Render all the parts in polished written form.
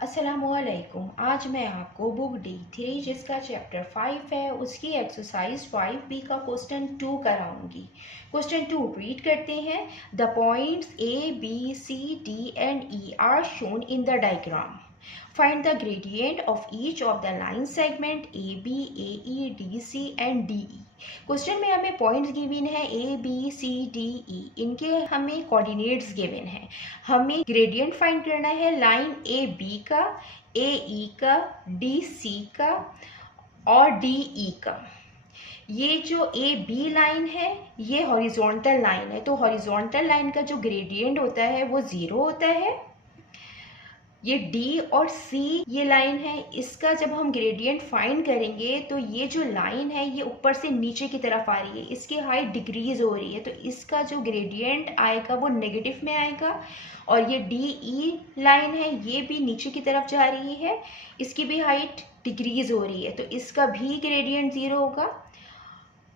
अस्सलामुअलैकुम। आज मैं आपको बुक D3 जिसका चैप्टर 5 है उसकी एक्सरसाइज 5B का क्वेश्चन 2 कराऊंगी। क्वेश्चन 2 रीड करते हैं। The points A, B, C, D and E are shown in the diagram. Find the gradient of each of the line segment AB, AE, DC and DE। Question में हमें points given है A, B, C, D, E। इनके हमें coordinates given है। हमें gradient find करना है line A B का, ए ई का, डी सी का और डी ई का। ये जो ए बी लाइन है ये हॉरिजॉन्टल लाइन है, तो हॉरिजॉन्टल लाइन का जो ग्रेडियंट होता है वो 0 होता है। ये डी और सी ये लाइन है, इसका जब हम ग्रेडियंट फाइंड करेंगे तो ये जो लाइन है ये ऊपर से नीचे की तरफ आ रही है, इसकी हाइट डिक्रीज हो रही है, तो इसका जो ग्रेडियंट आएगा वो नेगेटिव में आएगा। और ये डी ई लाइन है ये भी नीचे की तरफ जा रही है, इसकी भी हाइट डिक्रीज हो रही है, तो इसका भी ग्रेडियंट 0 होगा।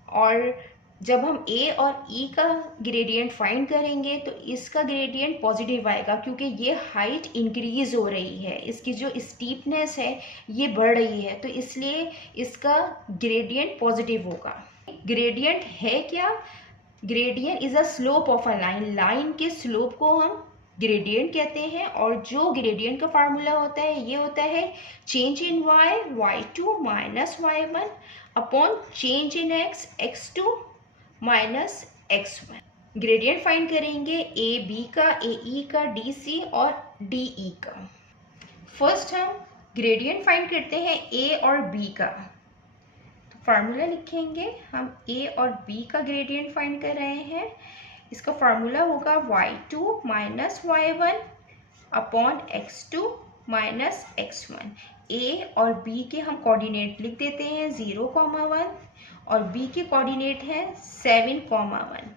और जब हम ए और ई का ग्रेडियंट फाइंड करेंगे तो इसका ग्रेडियंट पॉजिटिव आएगा, क्योंकि ये हाइट इंक्रीज हो रही है, इसकी जो स्टीपनेस है ये बढ़ रही है, तो इसलिए इसका ग्रेडियंट पॉजिटिव होगा। ग्रेडियंट है क्या? Gradient is a slope of a line. Line के स्लोप को हम ग्रेडियंट कहते हैं। और जो ग्रेडियंट का फार्मूला होता है ये होता है change in y, y2 minus y1 upon change in x, x2 minus x1। Gradient find करेंगे ए बी का, ए ई का, डी सी और डी ई का। फर्स्ट हम ग्रेडियंट फाइंड करते हैं ए और बी का। तो फार्मूला लिखेंगे, हम ए और बी का ग्रेडियंट फाइंड कर रहे हैं। इसका फार्मूला होगा y2 minus y1 upon x2 minus x1। ए और बी के हम कोऑर्डिनेट लिख देते हैं 0,1 और बी के कोऑर्डिनेट है 7,1।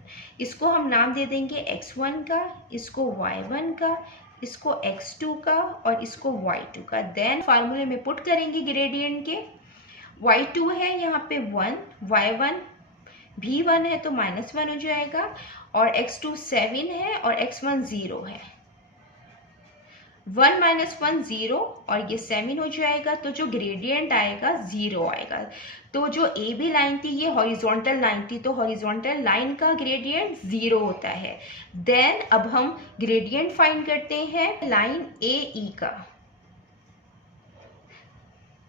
इसको हम नाम दे देंगे x1 का, इसको y1 का, इसको x2 का और इसको y2 का। देन फार्मूले में पुट करेंगे ग्रेडियंट के। y2 है यहाँ पे 1, y1 भी 1 है तो -1 हो जाएगा, और x2 7 है और x1 0 है। 1 माइनस 1 0 और ये 7 हो जाएगा, तो जो ग्रेडियंट आएगा 0 आएगा। तो जो ए बी लाइन थी ये हॉरिजॉन्टल लाइन थी, तो हॉरिजॉन्टल लाइन का ग्रेडियंट 0 होता है। देन अब हम ग्रेडियंट फाइंड करते हैं लाइन ए ई का।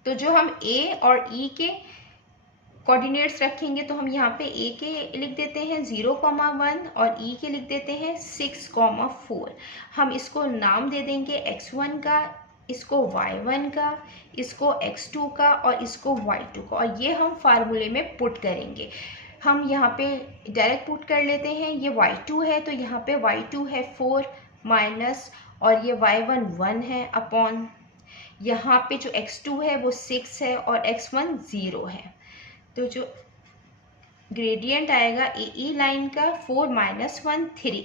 तो जो हम ए और ई के कोऑर्डिनेट्स रखेंगे तो हम यहाँ पे ए के लिख देते हैं 0,1 और ई के लिख देते हैं 6,4। हम इसको नाम दे देंगे x1 का, इसको y1 का, इसको x2 का और इसको y2 का, और ये हम फार्मूले में पुट करेंगे। हम यहाँ पे डायरेक्ट पुट कर लेते हैं। ये y2 है तो यहाँ पे y2 है 4 माइनस, और ये y1 1 है अपॉन, यहाँ पे जो x2 है वो 6 है और x1 0 है। तो जो ग्रेडियंट आएगा ए ई लाइन का 4 माइनस 1 3,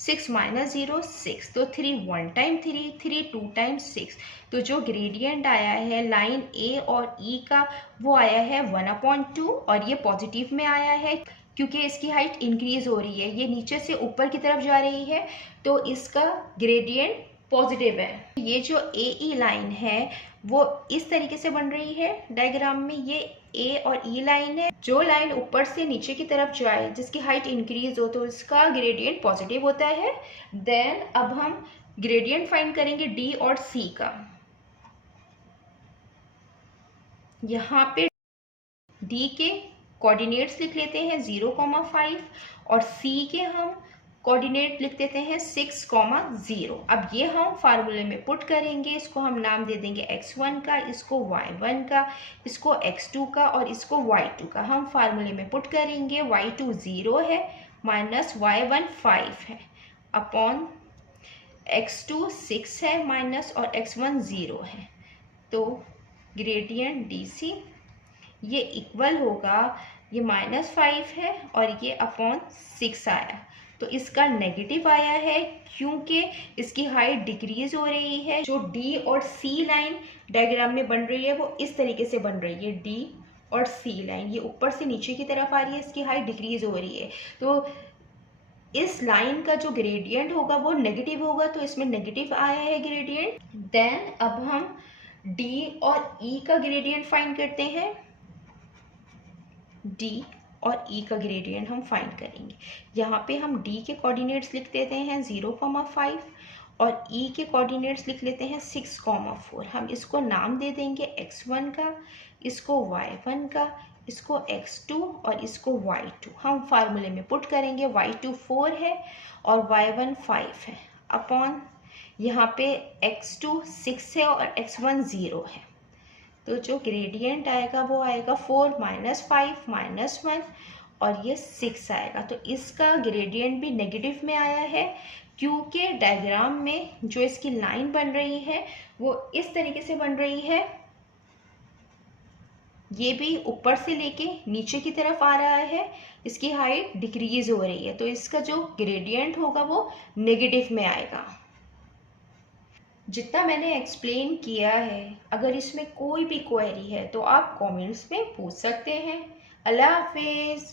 6 माइनस 0 6, तो 3 1 टाइम 3, 3 2 टाइम 6। तो जो ग्रेडियंट आया है लाइन ए और ई का वो आया है 1/2, और ये पॉजिटिव में आया है क्योंकि इसकी हाइट इंक्रीज हो रही है, ये नीचे से ऊपर की तरफ जा रही है, तो इसका ग्रेडियंट पॉजिटिव है। ये जो ए ई लाइन है वो इस तरीके से बन रही है डायग्राम में। ये ए और ई लाइन है, जो लाइन ऊपर से नीचे की तरफ जाए जिसकी हाइट इंक्रीज हो तो इसका ग्रेडियंट पॉजिटिव होता है। देन अब हम ग्रेडियंट फाइंड करेंगे डी और सी का। यहाँ पे डी के कोऑर्डिनेट्स लिख लेते हैं 0,5 और सी के हम कोऑर्डिनेट लिख देते हैं 6,0। अब ये हम फार्मूले में पुट करेंगे। इसको हम नाम दे देंगे x1 का, इसको y1 का, इसको x2 का और इसको y2 का। हम फार्मूले में पुट करेंगे y2 0 है माइनस y1 5 है अपॉन x2 6 है माइनस और x1 0 है। तो ग्रेडियंट DC ये इक्वल होगा, ये -5 है और ये अपॉन 6 आया, तो इसका नेगेटिव आया है क्योंकि इसकी हाइट डिक्रीज हो रही है। जो डी और सी लाइन डायग्राम में बन रही है वो इस तरीके से बन रही है। डी और सी लाइन ये ऊपर से नीचे की तरफ आ रही है, इसकी हाइट डिक्रीज हो रही है, तो इस लाइन का जो ग्रेडियंट होगा वो नेगेटिव होगा, तो इसमें नेगेटिव आया है ग्रेडियंट। देन अब हम डी और ई का ग्रेडियंट फाइंड करते हैं। डी और ई का ग्रेडियंट हम फाइंड करेंगे। यहाँ पे हम डी के कोऑर्डिनेट्स लिख देते हैं 0,5 और ई के कोऑर्डिनेट्स लिख लेते हैं 6,4। हम इसको नाम दे देंगे x1 का, इसको y1 का, इसको x2 और इसको y2। हम फार्मूले में पुट करेंगे, y2 4 है और y1 5 है, अपॉन यहाँ पे x2 6 है और x1 0 है। तो जो ग्रेडियंट आएगा वो आएगा 4 - 5 - 1 और ये 6 आएगा। तो इसका ग्रेडियंट भी नेगेटिव में आया है, क्योंकि डायग्राम में जो इसकी लाइन बन रही है वो इस तरीके से बन रही है, ये भी ऊपर से लेके नीचे की तरफ आ रहा है, इसकी हाइट डिक्रीज हो रही है, तो इसका जो ग्रेडियंट होगा वो नेगेटिव में आएगा। जितना मैंने एक्सप्लेन किया है, अगर इसमें कोई भी क्वेरी है तो आप कमेंट्स में पूछ सकते हैं। अल्लाह हाफिज़।